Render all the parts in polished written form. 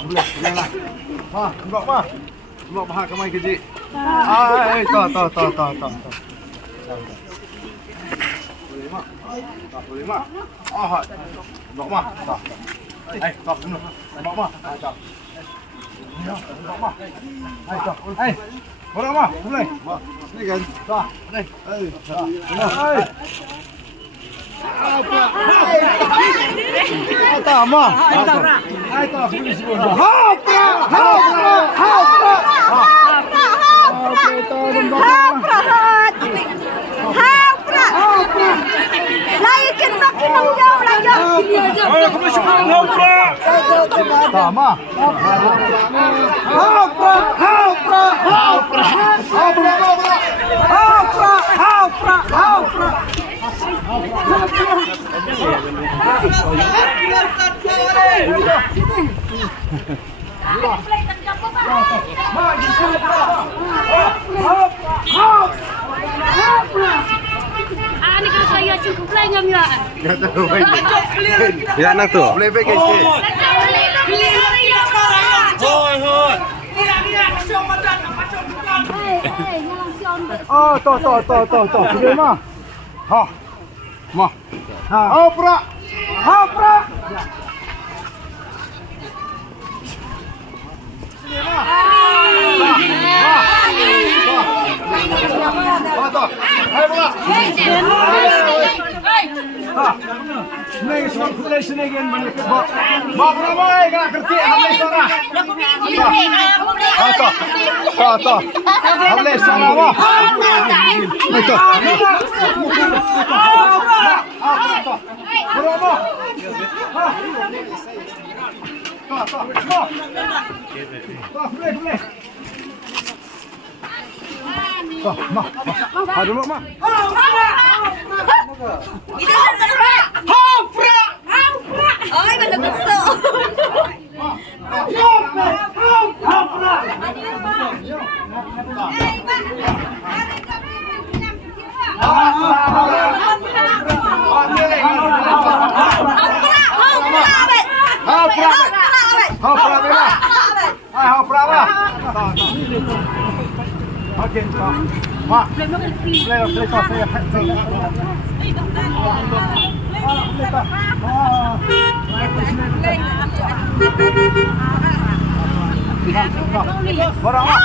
boleh lah. Tembak mah. Tembak bahak ke mai kecil. Toh. Boleh mak. Boleh mak. Tembak mah. Toh dulu. Tembak mah. Toh. Tembak mah. Toh. Orang mah, boleh. Ni kan. Toh. Ni. Tak mah. Toh, boleh sebut. Hapra. Okey, toh tembak mah. Laikin makin jauh lagi. Kamu suka hapra. Tak mah. Hapra. Ani kalau saya cukup play ngam ya. Ya anak tu. Boleh baik kecil. Toh. Boleh mah. Mah. Hapra. Senang suam kulai senang mana ke bak. Bak ramai kena kerti hamil sana. Toh. Hamil sana wah. Itu. Berapa? Toh, boleh. Toh, mah. Ada mak. Itu Hapra. Ay, mana gusto. Hapra. Okey, toh. Mak. Boleh toh saya. Barang mak.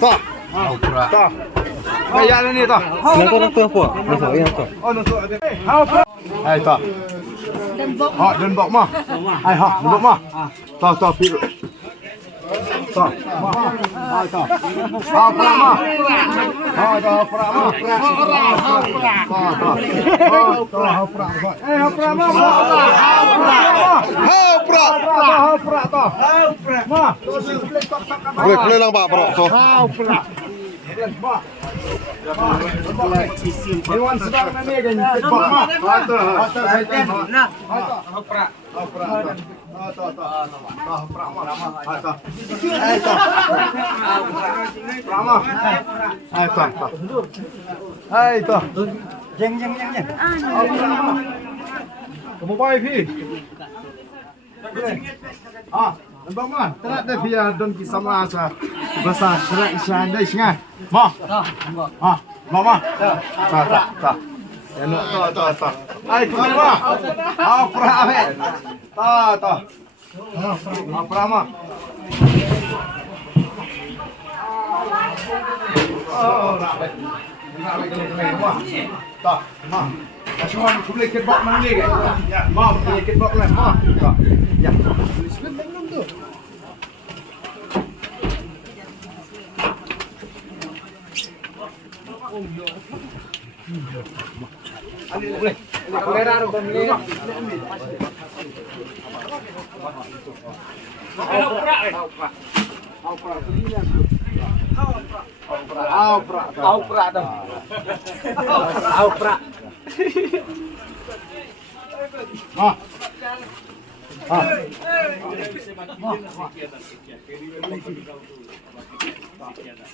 Toh. Kaya ni toh. Nak tu apa? Masuk yang tu. Nusuk ada. Toh. Dembok mah. Dembok mah. Toh piru. Toh. Toh. Prama. Toh prama. Boleh lang pak bro. So. Hewan sedang ni kan. Jeng. Kamu baik pi. Nampak mah? Terat dah biar don kisama asa. Bahasa serak isyan dah isyan. Mah. Mama. Tak. Tak. Ai, kemana mah? Pra ahe. Tak. Pra mah. Nak baik. Tak, mah. Semua boleh ketbok mana ni kan? Ya, mau boleh ketbok lah. Mau. Ya. Boleh. Kamera ro boleh.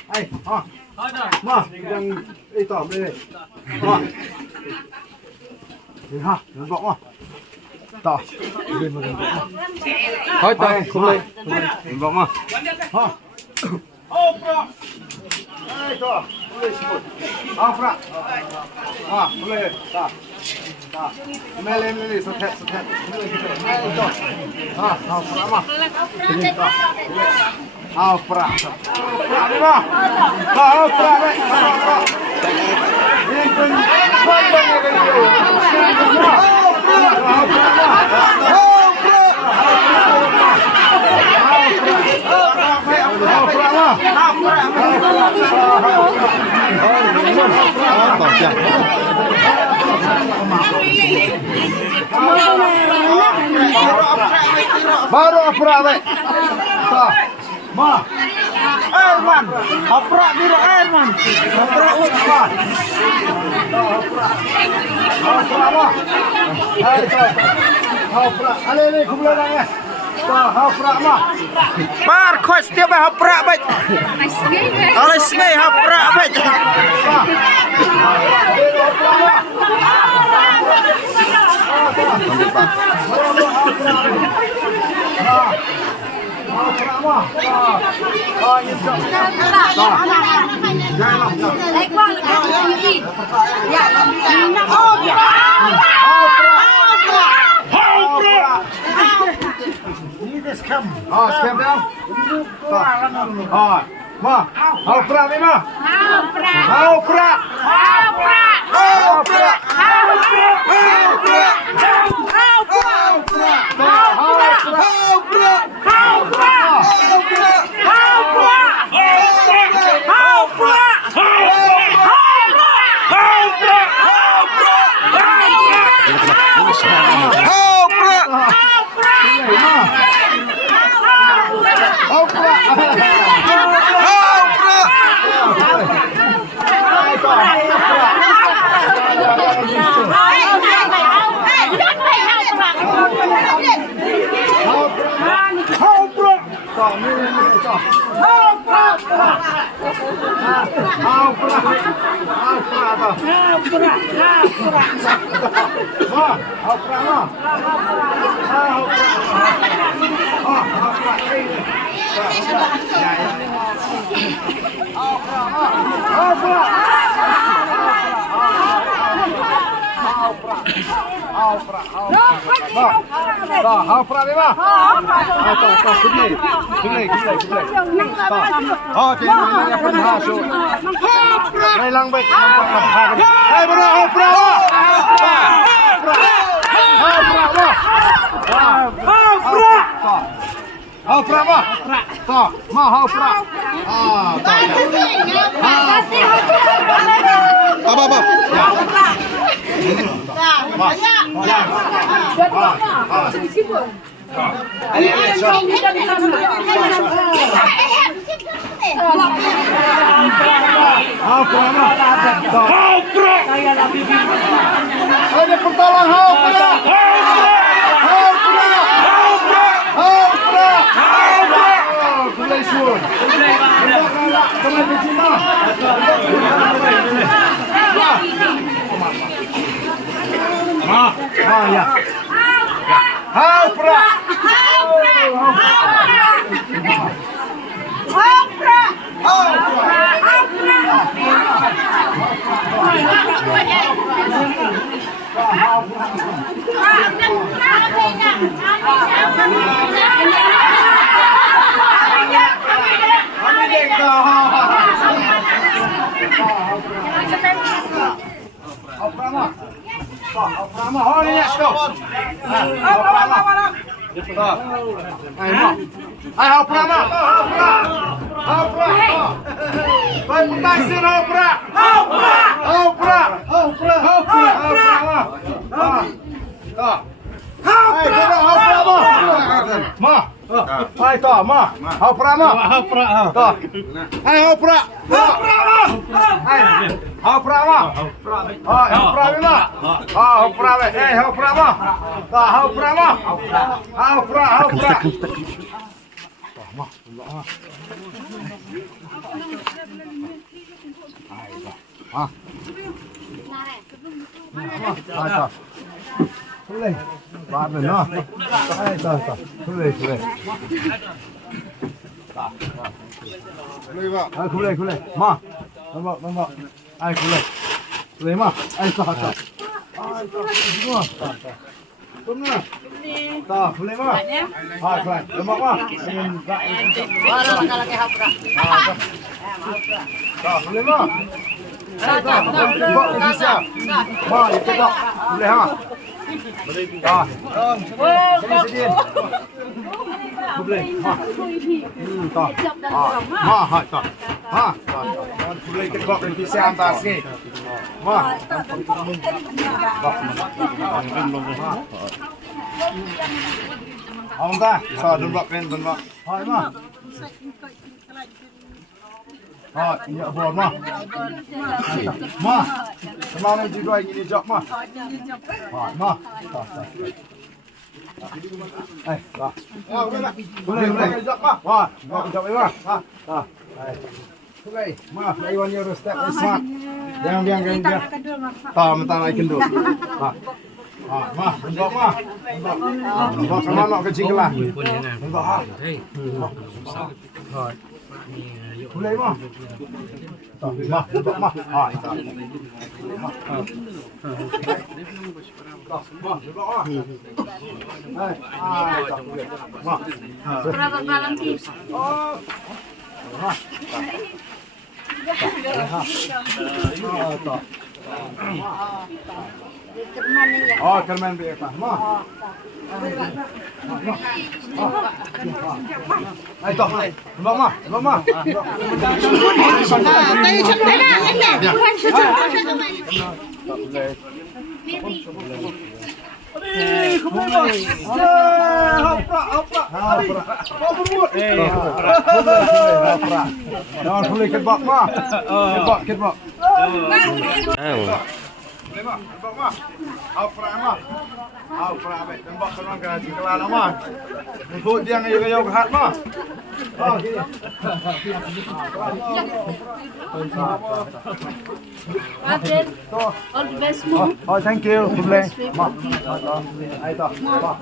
Hai, ma, yang itu boleh. Ha, nampak ma. Tak. Boleh makan. Hai, tak. Boleh. Nampak ma. Ha. Oh, bro. Hai, tak. Boleh sebut. Ah, bro. Ha, boleh. Tak. Tak. Mele, sekat. Boleh kita. Hai, tak. Ha, bro ma. Ah, bro. Ni ma. Ha, bro. Ini pun banyak baru opera deh. Ma. Airman, opera biro Airman. Opera Utman. Opera ma. Hai, opera. Ale kumpulan ya. Opera ma. Bar kau setiap opera baik. Oleh sengai opera baik. Scam down. Ma, opera ni ma. Opera. Ada pertolongan Hau prama. Oh ni stop. Hau prama. Ai mo. Ai hau prama. Hau pra. Vai putar sin hau pra. Hau pra. Hau pra. Hau pra. Hau pra. Hau prama. Hau pra. Hau prama. Ma. Hai to, ma. Hau prama. Hau pra. To. Hai hau pra. Hau prama. Hai. Hau prama. Hau prama. Hau prama. Hau prama. To, hau prama. Hau pra. Hau pra. Hai to. Boleh. Baat no. Hai to. Boleh. Boleh pak. Ah, boleh. Ma. Nampak. Ai boleh. Boleh ma. Ai to. Ai to. Semua. Semua. Tak, boleh ma. Ha, kan. Nampak ma. Ingin tak. Tak, boleh ma. Buat bisa. Ma, itu tak. Boleh ha. Tak. Sedih. Boleh. Ha. Tak. Ha, tak. Ha, tak. Boleh kita buat bisa hantar sini. Ma. Ông ta, sao đừng bọc lên, đừng bọc. Hỏi mà. Hỏi, nhớ buồn mà. Mà. Mau nên chỉ đuổi như chọc mà. Hỏi mà. Đây, đó. Boleh, chọc mà. Wah, chọc ấy mà. Ha. Ha. Boleh. Ma, I want you to step smart. Jangan. Tak, mentang I can do. Ha. Ma, tengok ma. Tengok sama nak kecil lah. Tengok ha. Boleh ma. Ma, tengok ma. Ha, itu. Ma, tengok ma. Hai, ma. Berapa malam sih? Oh. Ma. Oh, kerman biar apa? Ma. Ayo toh. Tembak ma. Tayo siya na, ano? Bukan siya. Jangan boleh ketbak ma. Ketbak. Lima, tembak ma. Au pra ma. Au pra be. Tembak kan kena jingkelan ma. Untuk dia ngayo ke hat ma. Oh, gini. All the best mo. Oh, thank you. Boleh. Ma. Ayo toh. Ma.